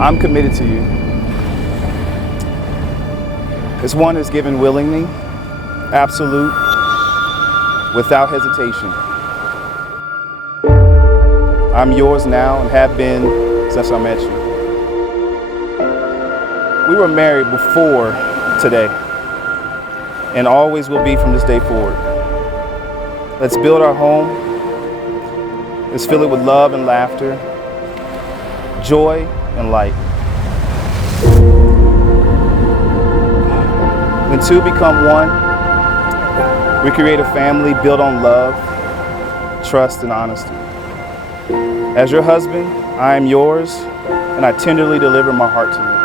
I'm committed to you. As one is given willingly, absolute, without hesitation. I'm yours now and have been since I met you. We were married before today and always will be from this day forward. Let's build our home. Let's fill it with love and laughter, joy and light. When two become one, we create a family built on love, trust, and honesty. As your husband, I am yours, and I tenderly deliver my heart to you.